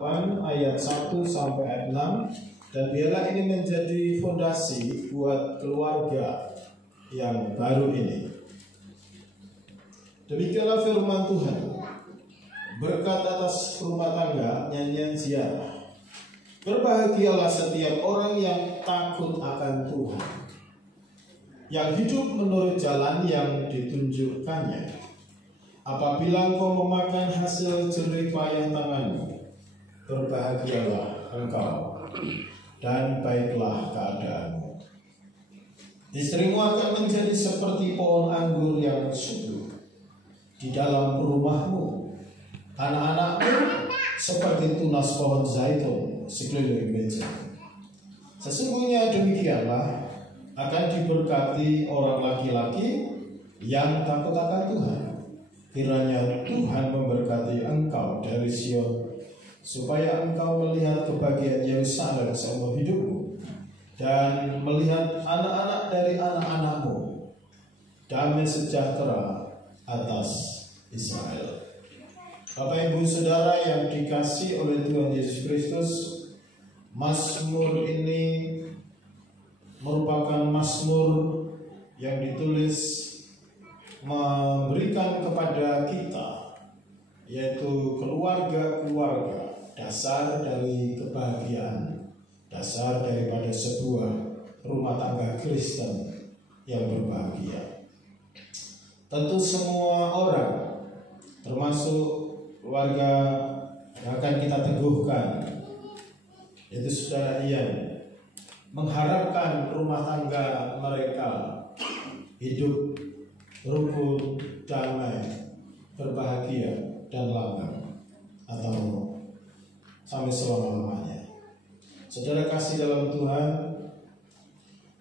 ayat 1 sampai ayat 6, dan biarlah ini menjadi fondasi buat keluarga yang baru ini. Demikianlah firman Tuhan. Berkat atas rumah tangga, nyanyian ziarah. Berbahagialah setiap orang yang takut akan Tuhan, yang hidup menurut jalan yang ditunjukkannya. Apabila engkau memakan hasil jerih payah tanganmu, berbahagialah engkau dan baiklah keadaanmu. Istrimu akan menjadi seperti pohon anggur yang subur di dalam rumahmu. Anak-anakmu seperti tunas pohon zaitun sekeliling meja. Sesungguhnya demikianlah akan diberkati orang laki-laki yang takut akan Tuhan. Kiranya Tuhan memberkati engkau dari Sion, supaya engkau melihat kebahagiaan Yerusalem seumur hidupmu, dan melihat anak-anak dari anak-anakmu, damai sejahtera atas Israel. Bapak Ibu Saudara yang dikasihi oleh Tuhan Yesus Kristus, Mazmur ini merupakan mazmur yang ditulis memberikan kepada kita, yaitu keluarga-keluarga, dasar dari kebahagiaan, dasar daripada sebuah rumah tangga Kristen yang berbahagia. Tentu semua orang, termasuk keluarga yang akan kita teguhkan, yaitu saudara Ian, mengharapkan rumah tangga mereka hidup rukun, damai, berbahagia, dan langgeng, atau sampai selama-lamanya. Saudara kasih dalam Tuhan,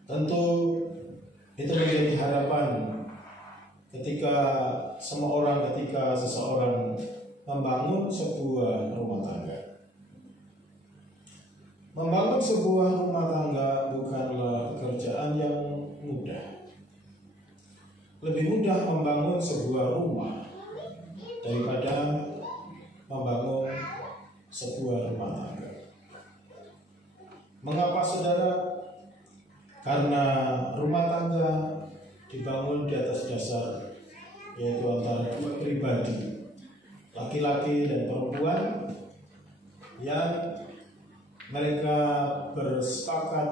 tentu itu menjadi harapan ketika seseorang membangun sebuah rumah tangga. Membangun sebuah rumah tangga bukanlah pekerjaan yang mudah. Lebih mudah membangun sebuah rumah daripada membangun sebuah rumah tangga. Mengapa saudara? Karena rumah tangga dibangun di atas dasar, yaitu antara dua pribadi, laki-laki dan perempuan, yang mereka bersepakat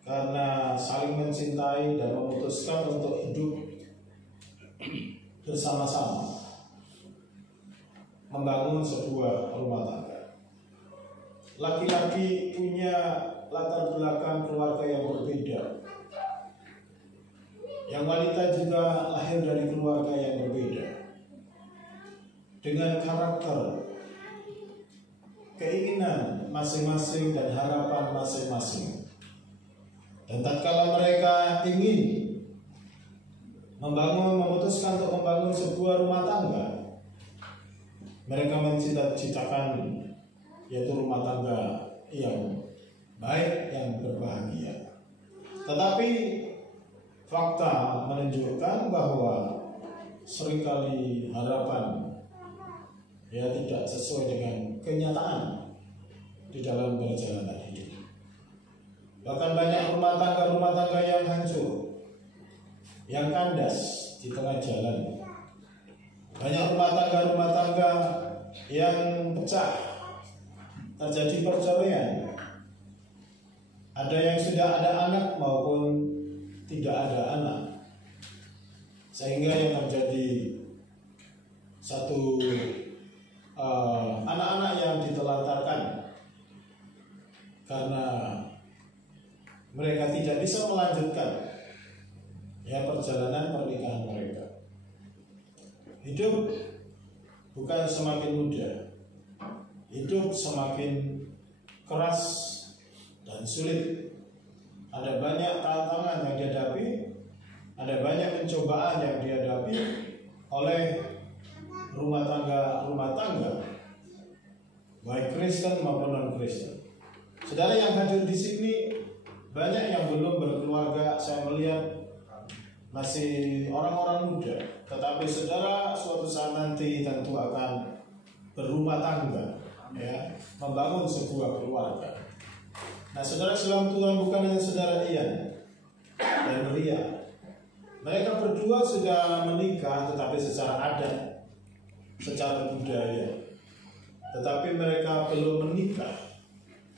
karena saling mencintai dan memutuskan untuk hidup bersama-sama, membangun sebuah rumah tangga. Laki-laki punya latar belakang keluarga yang berbeda, yang wanita juga lahir dari keluarga yang berbeda, dengan karakter, keinginan masing-masing dan harapan masing-masing. Dan tatkala mereka ingin memutuskan untuk membangun sebuah rumah tangga, mereka mencita-citakan yaitu rumah tangga yang baik, yang berbahagia. Tetapi fakta menunjukkan bahwa seringkali harapan tidak sesuai dengan kenyataan di dalam perjalanan hidup. Bahkan banyak rumah tangga yang hancur, yang kandas di tengah jalan. Banyak rumah tangga yang pecah, terjadi perceraian. Ada yang sudah ada anak maupun tidak ada anak, sehingga yang terjadi satu anak-anak yang ditelantarkan karena mereka tidak bisa melanjutkan perjalanan pernikahan mereka. Hidup bukan semakin mudah, hidup semakin keras dan sulit. Ada banyak tantangan yang dihadapi, ada banyak pencobaan yang dihadapi oleh rumah tangga, baik Kristen maupun non-Kristen. Saudara yang hadir di sini, banyak yang belum berkeluarga. Saya melihat masih orang-orang muda, tetapi saudara suatu saat nanti tentu akan berumah tangga, ya, membangun sebuah keluarga. Nah, saudara dalam Tuhan bukan hanya saudara Ian dan Ria. Mereka berdua sudah menikah tetapi secara adat, secara budaya. Tetapi mereka belum menikah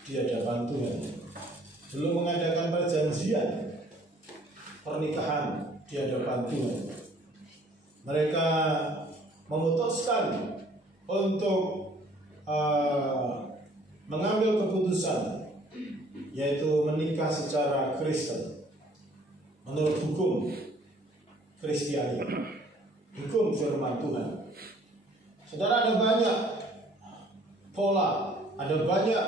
di hadapan Tuhan. Belum mengadakan perjanjian pernikahan di hadapan Tuhan. Mereka memutuskan untuk mengambil keputusan, yaitu menikah secara Kristen menurut hukum Kristiani, hukum firman Tuhan. Saudara, ada banyak pola, ada banyak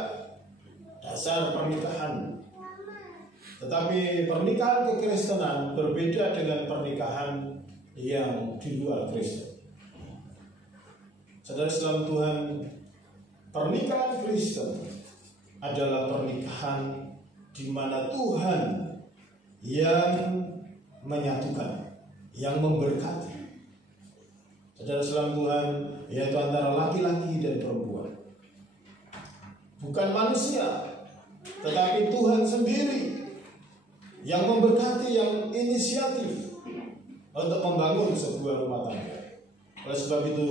dasar pernikahan. Tetapi pernikahan kekristenan berbeda dengan pernikahan yang di luar Kristen. Saudara dalam Tuhan, pernikahan Kristen adalah pernikahan di mana Tuhan yang menyatukan, yang memberkati. Saudara dalam Tuhan, yaitu antara laki-laki dan perempuan. Bukan manusia, tetapi Tuhan sendiri yang memberkati, yang inisiatif untuk membangun sebuah rumah tangga. Oleh sebab itu,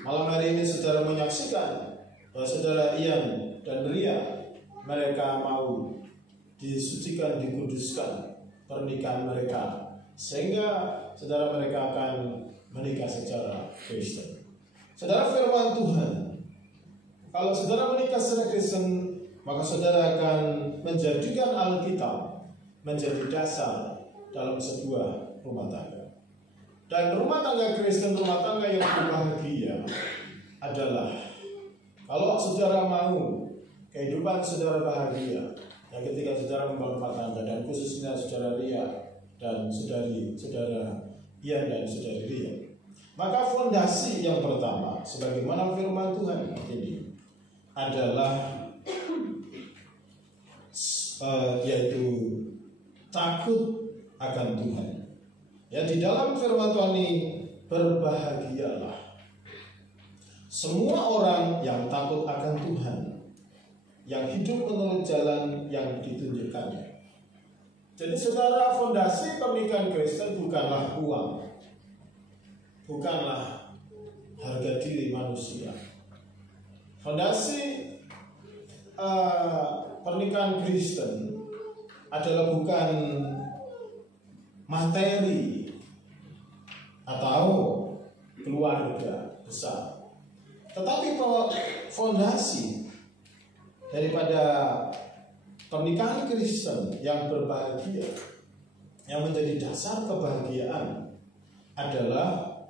malam hari ini saudara menyaksikan bahwa saudara Ian dan Ria, mereka mau disucikan, dikuduskan pernikahan mereka, sehingga saudara mereka akan menikah secara Kristen. Saudara, firman Tuhan, kalau saudara menikah secara Kristen, maka saudara akan menjadikan Alkitab menjadi dasar dalam sebuah rumah tangga. Dan rumah tangga Kristen, rumah tangga yang berbahagia adalah kalau saudara mau kehidupan saudara bahagia, ya ketika saudara membangun rumah tangga, dan khususnya saudara Ria dan saudara Ian dan saudari Ria, maka fondasi yang pertama, sebagaimana firman Tuhan ini, adalah yaitu takut akan Tuhan. Ya, di dalam firman Tuhan ini, berbahagialah semua orang yang takut akan Tuhan, yang hidup menurut jalan yang ditunjukkannya. Jadi saudara, fondasi pernikahan Kristen bukanlah uang, bukanlah harga diri manusia. Fondasi pernikahan Kristen adalah bukan materi atau keluarga besar, tetapi fondasi daripada pernikahan Kristen yang berbahagia, yang menjadi dasar kebahagiaan, adalah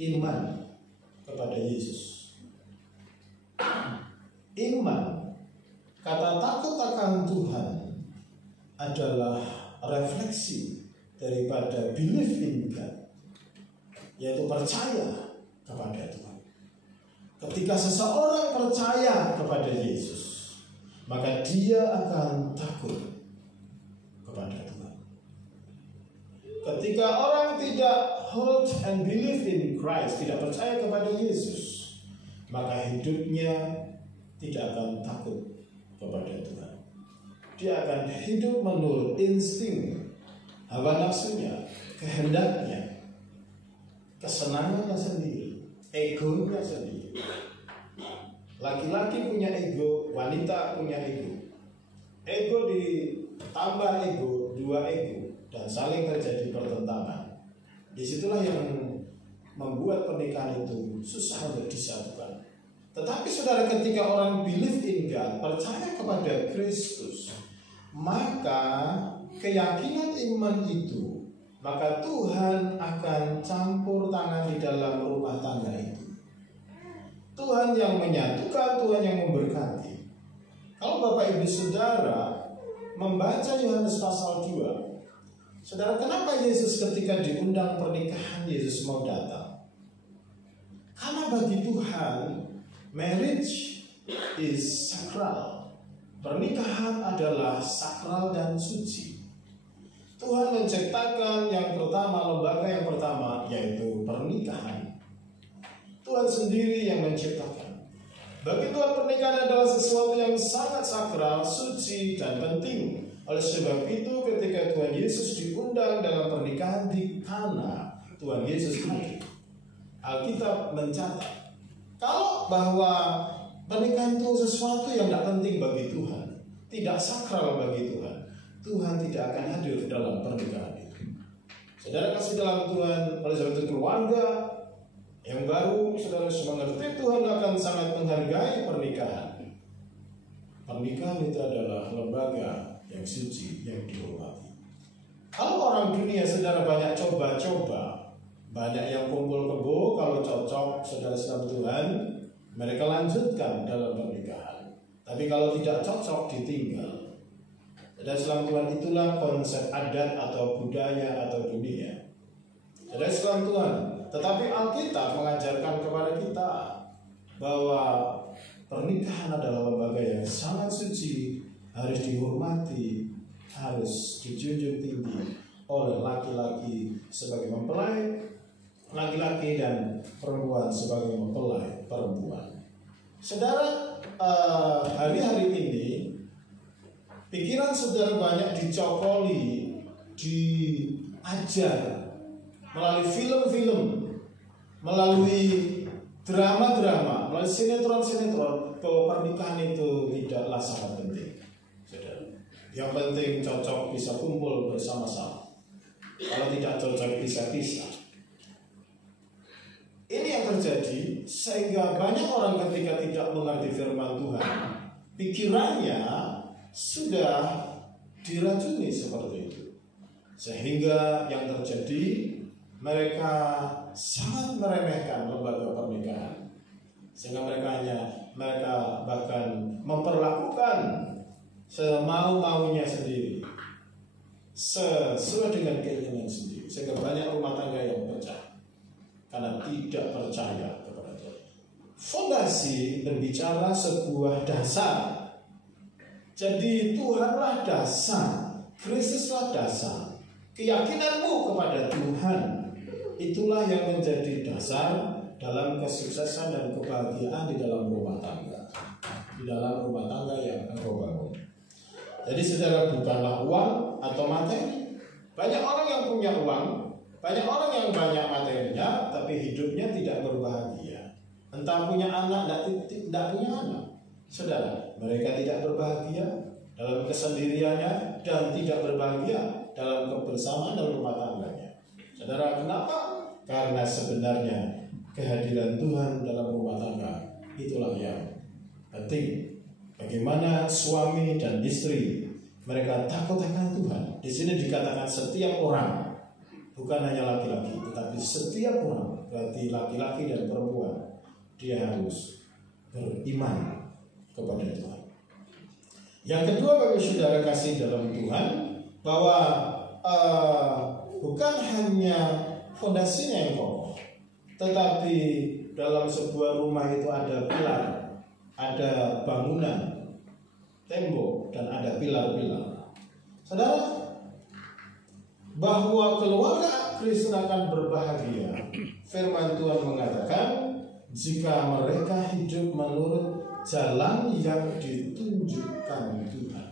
iman kepada Yesus. Iman, kata takut akan Tuhan, adalah refleksi daripada belief in God, yaitu percaya kepada Tuhan. Ketika seseorang percaya kepada Yesus, maka dia akan takut kepada Tuhan. Ketika orang tidak hold and believe in Christ, tidak percaya kepada Yesus, maka hidupnya tidak akan takut kepada Tuhan. Dia akan hidup menurut insting, hawa nafsunya, kehendaknya, kesenangannya sendiri, egonya sendiri. Laki-laki punya ego, wanita punya ego. Ego ditambah ego, dua ego, dan saling terjadi pertentangan. Disitulah yang membuat pernikahan itu susah untuk disatukan. Tetapi saudara, ketika orang believe in God, percaya kepada Kristus, maka keyakinan iman itu, maka Tuhan akan campur tangan di dalam rumah tangga itu. Tuhan yang menyatukan, Tuhan yang memberkati. Kalau Bapak Ibu Saudara membaca Yohanes pasal 2, saudara, kenapa Yesus ketika diundang pernikahan, Yesus mau datang? Karena bagi Tuhan, marriage is sacral. Pernikahan adalah sakral dan suci. Tuhan menciptakan yang pertama, lembaga yang pertama, yaitu pernikahan. Tuhan sendiri yang menciptakan. Bagi Tuhan pernikahan adalah sesuatu yang sangat sakral, suci, dan penting. Oleh sebab itu ketika Tuhan Yesus diundang dalam pernikahan di Kana, Tuhan Yesus hadir. Alkitab mencatat kalau bahwa pernikahan itu sesuatu yang tidak penting bagi Tuhan, tidak sakral bagi Tuhan, Tuhan tidak akan hadir dalam pernikahan itu. Saudara kasih dalam Tuhan, oleh sebab itu keluarga yang baru, saudara harus mengerti Tuhan akan sangat menghargai pernikahan. Pernikahan itu adalah lembaga yang suci, yang dihormati. Kalau orang dunia, saudara banyak coba-coba, banyak yang kumpul kebo, kalau cocok, saudara dalam Tuhan, mereka lanjutkan dalam pernikahan. Tapi kalau tidak cocok, ditinggal. Saudara dalam Tuhan, itulah konsep adat atau budaya atau dunia. Saudara dalam Tuhan, tetapi Alkitab mengajarkan kepada kita bahwa pernikahan adalah lembaga yang sangat suci, harus dihormati, harus dijunjung tinggi oleh laki-laki sebagai mempelai laki-laki dan perempuan sebagai mempelai perempuan. Saudara, hari-hari ini pikiran saudara banyak dicokoli, diajar melalui film-film, melalui drama-drama, melalui sinetron-sinetron, bahwa pernikahan itu tidaklah sangat penting. Saudara, yang penting cocok bisa kumpul bersama-sama. Kalau tidak cocok bisa pisah. Ini yang terjadi sehingga banyak orang ketika tidak mengerti firman Tuhan, pikirannya sudah diracuni seperti itu. Sehingga yang terjadi, mereka sangat meremehkan lembaga pernikahan. Sehingga mereka bahkan memperlakukan semau-maunya sendiri, sesuai dengan keinginan sendiri. Sehingga banyak rumah tangga yang pecah karena tidak percaya kepada Tuhan. Fondasi berbicara sebuah dasar. Jadi Tuhanlah dasar, Kristuslah dasar. Keyakinanmu kepada Tuhan, itulah yang menjadi dasar dalam kesuksesan dan kebahagiaan di dalam rumah tangga. Di dalam rumah tangga yang engkau bangun. Jadi saudara, bukanlah uang atau materi. Banyak orang yang punya uang, banyak orang yang banyak materinya, tapi hidupnya tidak berbahagia. Entah punya anak, tidak punya anak. Saudara, mereka tidak berbahagia dalam kesendiriannya dan tidak berbahagia dalam kebersamaan dalam rumah tangganya. Saudara, kenapa? Karena sebenarnya kehadiran Tuhan dalam rumah tangga itulah yang penting. Bagaimana suami dan istri mereka takut akan Tuhan. Di sini dikatakan setiap orang, bukan hanya laki-laki, tetapi setiap orang, berarti laki-laki dan perempuan, dia harus beriman kepada Tuhan. Yang kedua, bagi saudara kasih dalam Tuhan, bahwa bukan hanya fondasinya yang kokoh, tetapi dalam sebuah rumah itu ada pilar, ada bangunan, tembok, dan ada pilar-pilar. Saudara, bahwa keluarga Kristen akan berbahagia, firman Tuhan mengatakan jika mereka hidup menurut jalan yang ditunjukkan Tuhan.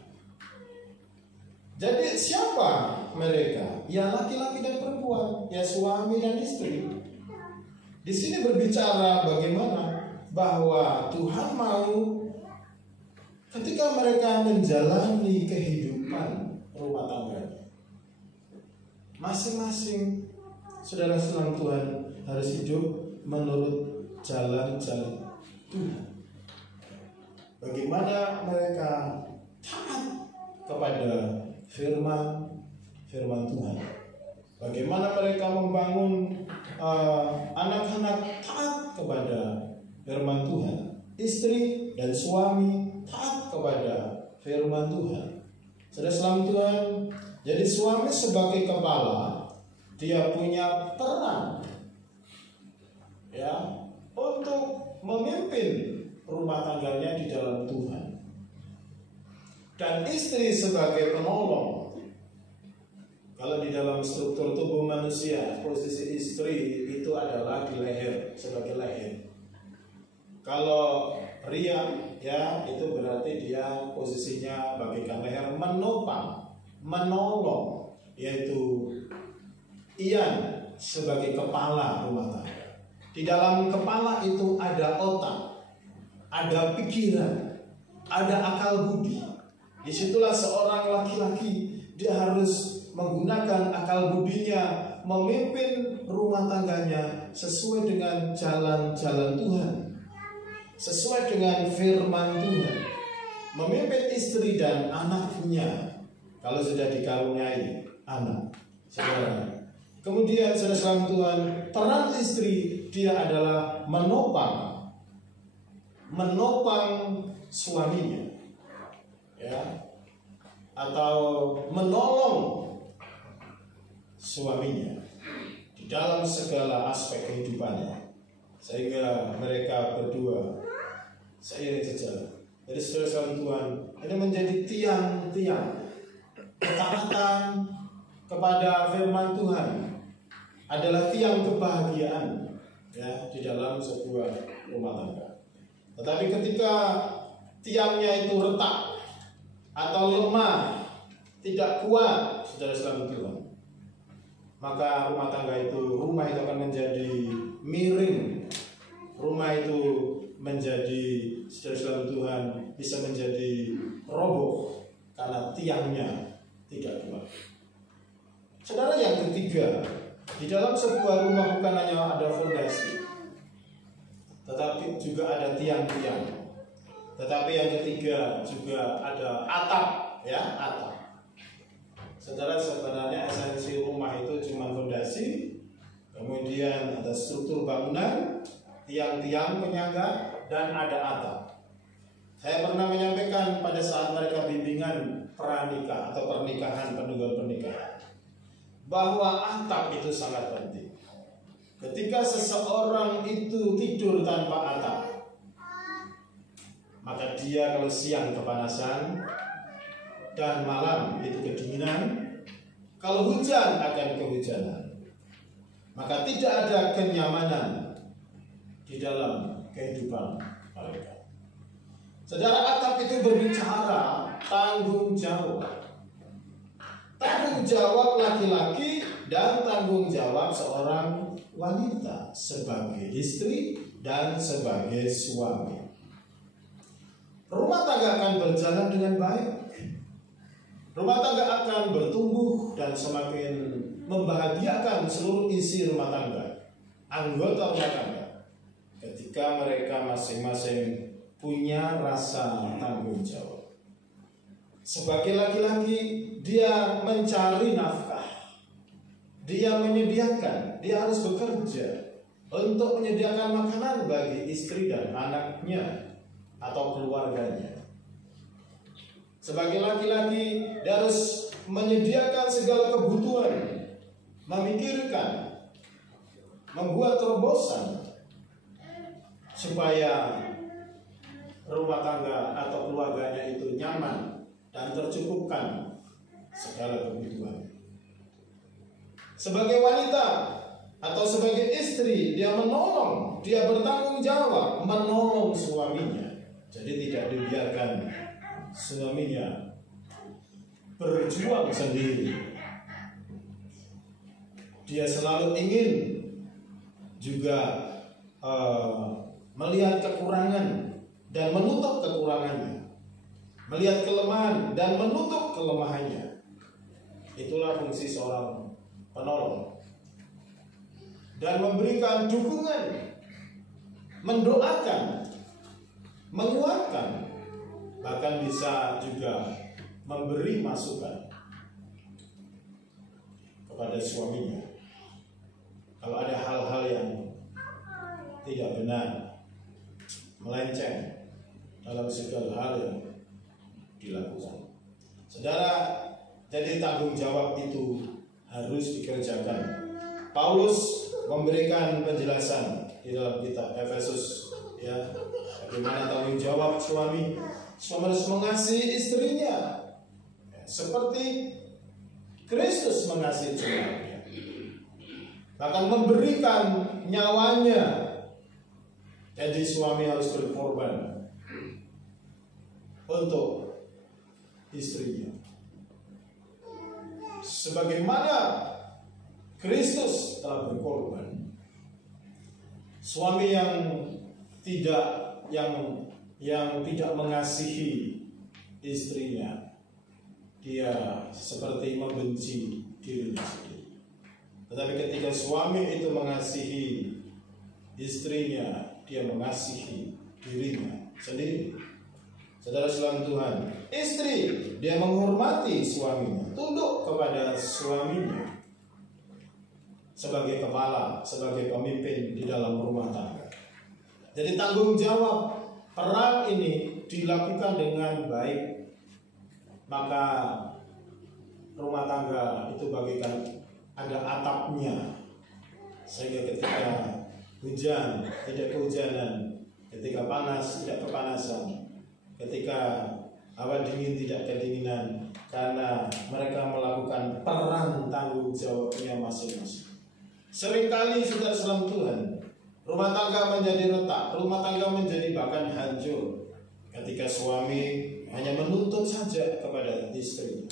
Jadi siapa mereka? Ya laki-laki dan perempuan, ya suami dan istri. Di sini berbicara bagaimana bahwa Tuhan mau ketika mereka menjalani kehidupan rumah tangganya, masing-masing saudara senang Tuhan harus hidup menurut jalan-jalan Tuhan. Bagaimana mereka taat kepada firman Tuhan. Bagaimana mereka membangun anak-anak taat kepada firman Tuhan. Istri dan suami taat kepada firman Tuhan. Saudara salam Tuhan. Jadi suami sebagai kepala, dia punya peran ya untuk memimpin rumah tangganya di dalam Tuhan. Dan istri sebagai penolong. Kalau di dalam struktur tubuh manusia, posisi istri itu adalah di leher, sebagai leher. Kalau Ria, ya, itu berarti dia posisinya bagaikan leher, menopang, menolong, yaitu Ian sebagai kepala rumah tangga. Di dalam kepala itu ada otak, ada pikiran, ada akal budi. Disitulah seorang laki-laki dia harus menggunakan akal budinya memimpin rumah tangganya sesuai dengan jalan-jalan Tuhan, sesuai dengan firman Tuhan, memimpin istri dan anaknya kalau sudah dikaruniai anak, saudara. Kemudian saudara Tuhan, peran istri dia adalah menopang suaminya, ya, atau menolong suaminya di dalam segala aspek kehidupannya, sehingga mereka berdua seiring sejalan. Jadi saudara Tuhan, ini menjadi tiang-tiang ketaatan kepada firman Tuhan, adalah tiang kebahagiaan, ya, di dalam sebuah rumah tangga. Tetapi ketika tiangnya itu retak atau lemah, tidak kuat, saudara-saudara Tuhan, maka rumah itu akan menjadi miring. Rumah itu menjadi, saudara-saudara Tuhan, bisa menjadi roboh karena tiangnya tidak kuat. Saudara, yang ketiga, di dalam sebuah rumah bukan hanya ada fondasi, tetapi juga ada tiang-tiang. Tetapi yang ketiga juga ada atap, ya, atap. Saudara, sebenarnya esensi rumah itu cuma fondasi, kemudian ada struktur bangunan, tiang-tiang penyangga, dan ada atap. Saya pernah menyampaikan pada saat mereka bimbingan pranikah atau pernikahan, penunggal pernikahan, bahwa atap itu sangat penting. Ketika seseorang itu tidur tanpa atap, maka dia kalau siang kepanasan dan malam itu kedinginan, kalau hujan akan kehujanan, maka tidak ada kenyamanan di dalam kehidupan mereka. Saudara, atap itu berbicara tanggung jawab. Tanggung jawab laki-laki dan tanggung jawab seorang wanita sebagai istri dan sebagai suami. Rumah tangga akan berjalan dengan baik. Rumah tangga akan bertumbuh dan semakin membahagiakan seluruh isi rumah tangga, anggota rumah tangga, ketika mereka masing-masing punya rasa tanggung jawab. Sebagai laki-laki, dia mencari nafkah, dia menyediakan, dia harus bekerja untuk menyediakan makanan bagi istri dan anaknya atau keluarganya. Sebagai laki-laki, dia harus menyediakan segala kebutuhan, memikirkan, membuat terobosan supaya rumah tangga atau keluarganya itu nyaman dan tercukupkan segala kebutuhan. Sebagai wanita atau sebagai istri, dia menolong, dia bertanggung jawab menolong suaminya. Jadi tidak dibiarkan suaminya berjuang sendiri. Dia selalu ingin juga melihat kekurangan dan menutup kekurangannya, melihat kelemahan dan menutup kelemahannya. Itulah fungsi seorang penolong. Dan memberikan dukungan, mendoakan, menguatkan, bahkan bisa juga memberi masukan kepada suaminya kalau ada hal-hal yang tidak benar, melenceng dalam segala hal yang dilakukan. Saudara, jadi tanggung jawab itu harus dikerjakan. Paulus memberikan penjelasan di dalam kitab Efesus, ya, bagaimana tanggung jawab suami. Suami harus mengasihi istrinya seperti Kristus mengasihi jemaatnya, bahkan memberikan nyawanya. Jadi suami harus berkorban untuk istrinya. Sebagaimana Kristus telah berkorban, suami yang tidak mengasihi istrinya, dia seperti membenci dirinya sendiri. Tetapi ketika suami itu mengasihi istrinya, dia mengasihi dirinya sendiri. Saudara sekalian Tuhan, istri dia menghormati suaminya, tunduk kepada suaminya sebagai kepala, sebagai pemimpin di dalam rumah tangga. Jadi tanggung jawab peran ini dilakukan dengan baik, maka rumah tangga itu bagaikan ada atapnya, sehingga ketika hujan tidak kehujanan, ketika panas tidak kepanasan, ketika hawa dingin tidak kedinginan, karena mereka melakukan peran tanggung jawabnya masing-masing. Seringkali saudara salam Tuhan, rumah tangga menjadi retak, rumah tangga menjadi bahkan hancur ketika suami hanya menuntut saja kepada istri.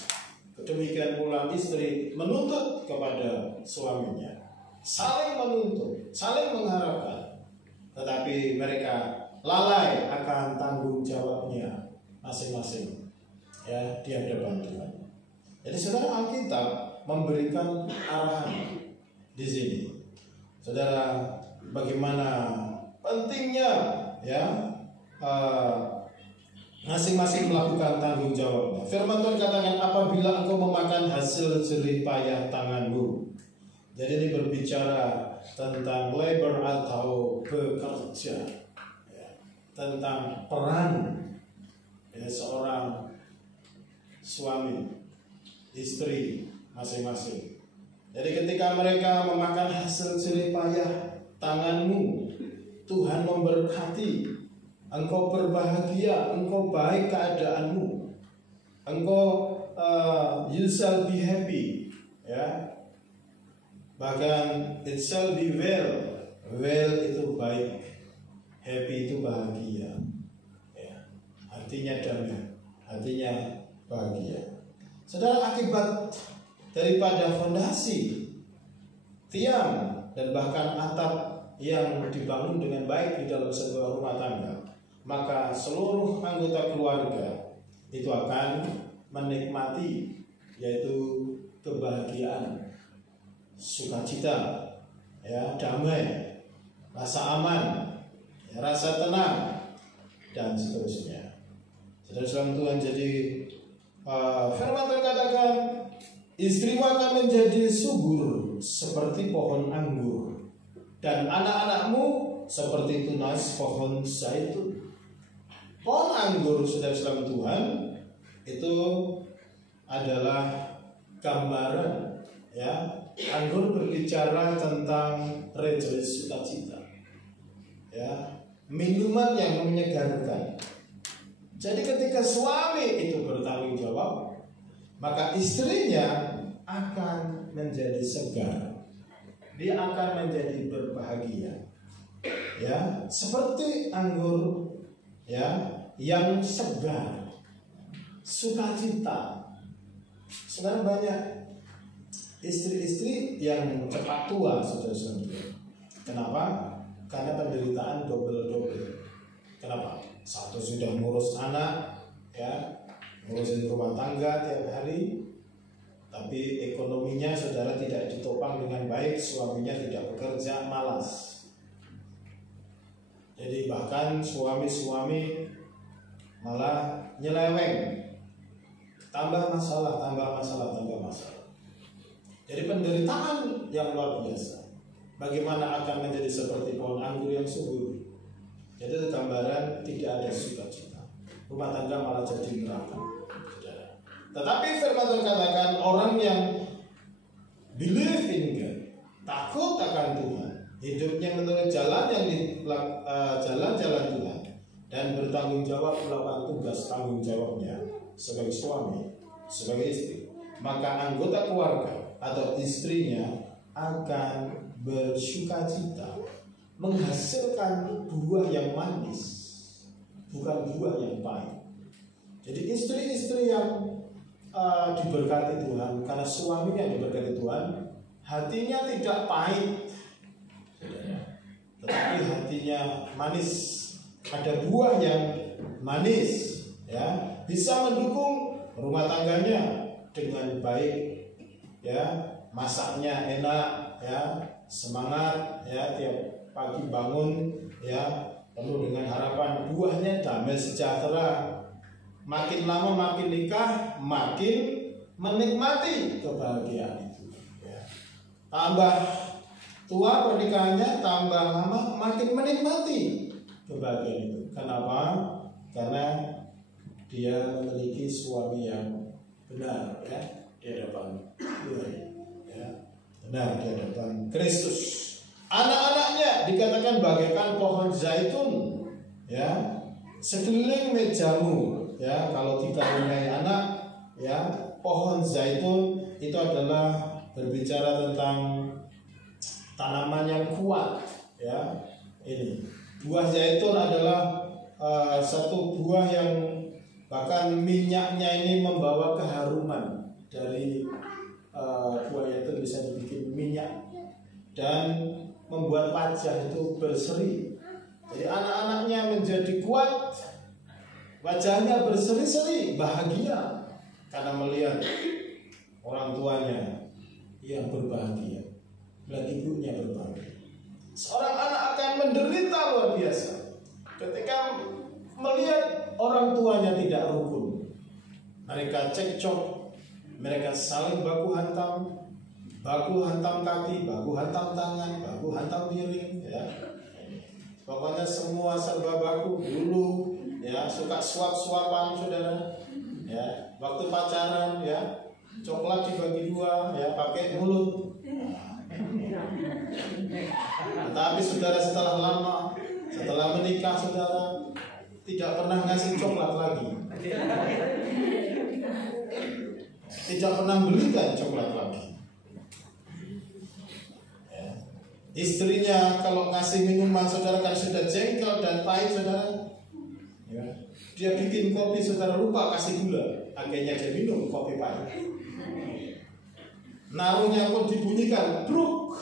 Demikian pula istri menuntut kepada suaminya, saling menuntut, saling mengharapkan, tetapi mereka lalai akan tanggung jawabnya masing-masing, ya, di hadapan Tuhan. Jadi saudara, Alkitab memberikan arahan di sini, saudara, bagaimana pentingnya, ya, masing-masing melakukan tanggung jawabnya. Firman Tuhan katakan, apabila engkau memakan hasil jerih payah tanganmu. Jadi ini berbicara tentang labor atau bekerja, ya, tentang peran, ya, seorang suami, istri masing-masing. Jadi ketika mereka memakan hasil jerih payah tanganmu, Tuhan memberkati. Engkau berbahagia, engkau baik keadaanmu, engkau you shall be happy, ya. Bahkan it shall be well. Well itu baik, happy itu bahagia, ya. Artinya damai, artinya bahagia. Saudara, akibat daripada fondasi, tiang, dan bahkan atap yang dibangun dengan baik di dalam sebuah rumah tangga, maka seluruh anggota keluarga itu akan menikmati, yaitu kebahagiaan, sukacita, ya, damai, rasa aman, ya, rasa tenang, dan seterusnya. Saudara Tuhan, jadi firman Tuhan katakan, istrimu akan menjadi subur seperti pohon anggur, dan anak-anakmu seperti tunas pohon zaitun. Pohon anggur, saudara Tuhan, itu adalah gambaran, ya. Anggur berbicara tentang rejoice, sukacita, ya, minuman yang menyegarkan. Jadi ketika suami itu bertanggung jawab, maka istrinya akan menjadi segar, dia akan menjadi berbahagia, ya, seperti anggur, ya, yang segar, sukacita. Sekarang banyak istri-istri yang cepat tua, saudara-saudara. Kenapa? Karena penderitaan double-double. Kenapa? Satu sudah ngurus anak, ya, ngurusin rumah tangga tiap hari, tapi ekonominya saudara tidak ditopang dengan baik, suaminya tidak bekerja, malas. Jadi bahkan suami-suami malah nyeleweng, tambah masalah. Jadi penderitaan yang luar biasa. Bagaimana akan menjadi seperti pohon anggur yang subur? Itu gambaran tidak ada sukacita. Rumah tangga malah jadi neraka. Tetapi firman Tuhan katakan, orang yang believe in God, takut akan Tuhan, hidupnya menurut jalan jalan Tuhan, dan bertanggung jawab melakukan tugas tanggung jawabnya sebagai suami, sebagai istri, maka anggota keluarga atau istrinya akan bersukacita, menghasilkan buah yang manis, bukan buah yang pahit. Jadi istri-istri yang diberkati Tuhan, karena suaminya diberkati Tuhan, hatinya tidak pahit, tetapi hatinya manis. Ada buah yang manis, ya, bisa mendukung rumah tangganya dengan baik, ya, masaknya enak, ya, semangat, ya, tiap pagi bangun, ya, penuh dengan harapan, buahnya damai sejahtera. Makin lama makin nikah, makin menikmati kebahagiaan itu. Ya. Tambah tua pernikahannya, tambah lama makin menikmati kebahagiaan itu. Kenapa? Karena dia memiliki suami yang benar, ya, di hadapan Tuhan, ya, benar di hadapan Kristus. Anak-anaknya dikatakan bagaikan pohon zaitun, ya, sekeliling mejamu. Ya, kalau kita punya anak, ya, pohon zaitun itu adalah berbicara tentang tanaman yang kuat, ya. Ini buah zaitun adalah satu buah yang bahkan minyaknya ini membawa keharuman. Dari buah zaitun bisa dibikin minyak dan membuat wajah itu berseri. Jadi anak-anaknya menjadi kuat, wajahnya berseri-seri, bahagia karena melihat orang tuanya yang berbahagia, melihat ibunya berbahagia. Seorang anak akan menderita luar biasa ketika melihat orang tuanya tidak rukun. Mereka cekcok, mereka saling baku hantam kaki, baku hantam tangan, baku hantam piring, ya. Pokoknya semua serba baku dulu. Ya, suka suap-suapan saudara, ya, waktu pacaran, ya, coklat dibagi dua, ya, pakai mulut. Tapi saudara setelah lama, setelah menikah saudara tidak pernah ngasih coklat lagi, tidak pernah belikan coklat lagi. Ya. Istrinya kalau ngasih minuman saudara kan sudah jengkel dan pahit saudara. Ya. Dia bikin kopi saudara lupa kasih gula, akhirnya dia minum kopi pahit. Naruhnya pun dibunyikan bruk,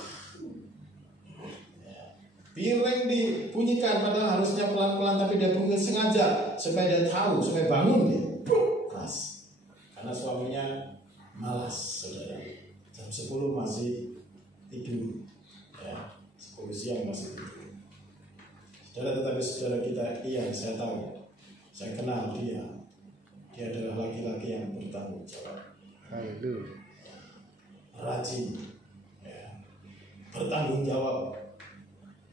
ya. Piring dibunyikan padahal harusnya pelan-pelan, tapi dia bunyi sengaja supaya dia tahu, supaya bangun dia bruk keras. Karena suaminya malas saudara, jam 10 masih tidur, ya, 10 siang masih tidur. Saudara, tetapi saudara kita, iya saya tahu, saya kenal dia adalah laki-laki yang bertanggung jawab, rajin, ya, bertanggung jawab,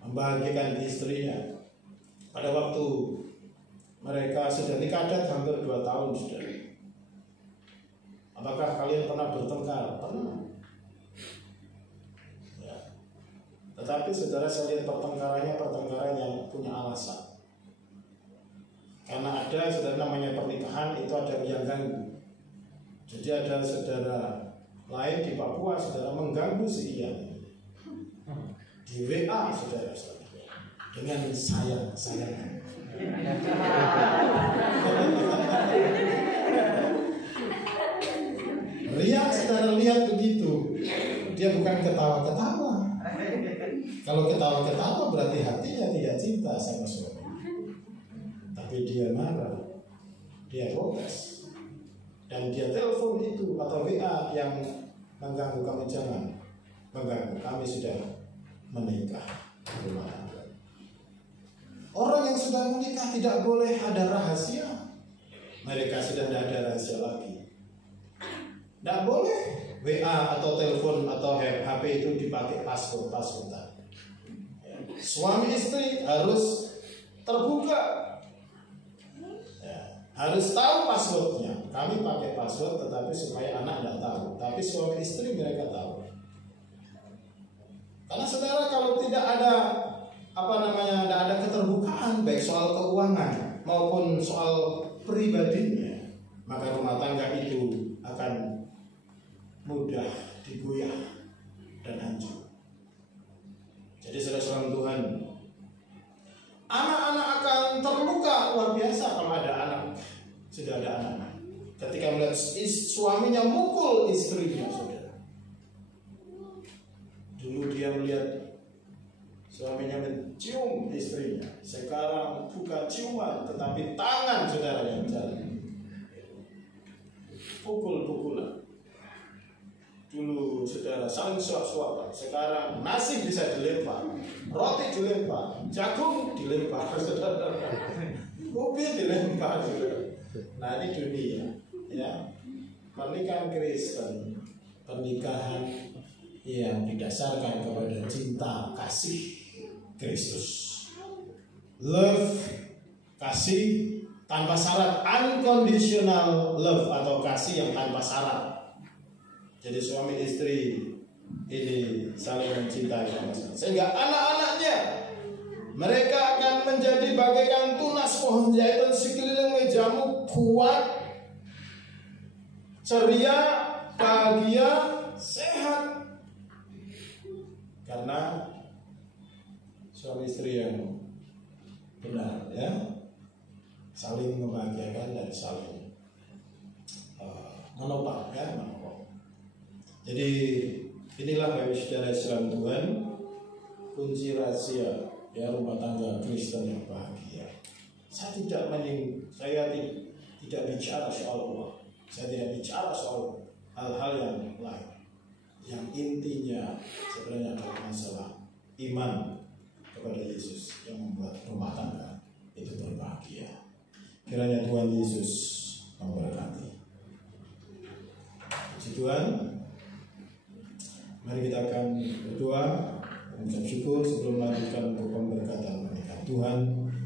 membahagiakan istrinya. Pada waktu mereka sudah nikah hampir 2 tahun sudah. Apakah kalian pernah bertengkar? Pernah. Tetapi saudara, saya lihat pertengkaran yang punya alasan. Karena ada saudara namanya pernikahan itu ada yang ganggu. Jadi ada saudara lain di Papua saudara mengganggu si Ian di WA saudara dengan sayang. Riak saudara, lihat begitu. Dia bukan ketawa-ketawa. Kalau ketawa-ketawa berarti hatinya tidak cinta sama suami. Tapi dia marah, dia protes, dan dia telepon itu atau WA yang mengganggu. Kamu jangan mengganggu, kami sudah menikah. Orang yang sudah menikah tidak boleh ada rahasia. Mereka sudah tidak ada rahasia lagi. Tidak boleh WA atau telepon atau HP itu dipakai password-passwordan. Suami istri harus terbuka, ya, harus tahu passwordnya. Kami pakai password tetapi supaya anak tidak tahu. Tapi suami istri mereka tahu. Karena saudara, kalau tidak ada tidak ada keterbukaan baik soal keuangan maupun soal pribadinya, maka rumah tangga itu akan mudah digoyah dan hancur. Jadi saudara Tuhan, anak-anak akan terluka luar biasa kalau ada anak sudah ada anak. Ketika melihat suaminya mukul istrinya, saudara. Dulu dia melihat suaminya mencium istrinya. Sekarang bukan ciuman, tetapi tangan saudara yang jalan. Pukul-pukulan. Dulu saudara saling suap-suapan. Sekarang nasi bisa dilempar, roti dilempar, jagung dilempar, saudara. Mobil dilempar, saudara. Nah, ini dunia. Ya, pernikahan Kristen, pernikahan yang didasarkan kepada cinta kasih Kristus, love, kasih tanpa syarat, unconditional love atau kasih yang tanpa syarat. Jadi suami istri ini saling mencintai sehingga anak-anaknya mereka akan menjadi bagaikan tunas pohon zaitun sekeliling mejamu, kuat, ceria, bahagia, sehat, karena suami istri yang benar, ya, saling membahagiakan dan saling menopang, ya, menopang. Jadi inilah Bapak Saudara Islam Tuhan, kunci rahasia, ya, rumah tangga Kristen yang bahagia. Saya tidak bicara soal Allah. Saya tidak bicara soal hal-hal yang lain. Yang intinya sebenarnya adalah masalah iman kepada Yesus yang membuat rumah tangga itu berbahagia. Kiranya Tuhan Yesus memberkati. Puji Tuhan. Mari kita akan berdoa mengucap syukur sebelum melanjutkan untuk pemberkatan mereka. Tuhan,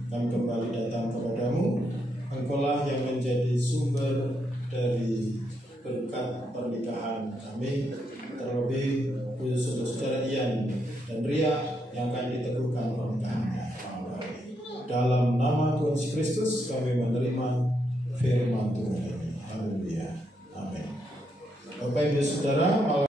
kami kembali datang kepadamu. Engkaulah yang menjadi sumber dari berkat pernikahan kami, terlebih khusus untuk saudara Ian dan Ria yang akan diteguhkan pernikahannya. Dalam nama Tuhan Yesus Kristus kami menerima firman Tuhan ini. Haleluya. Amin. Bapak Ibu Saudara,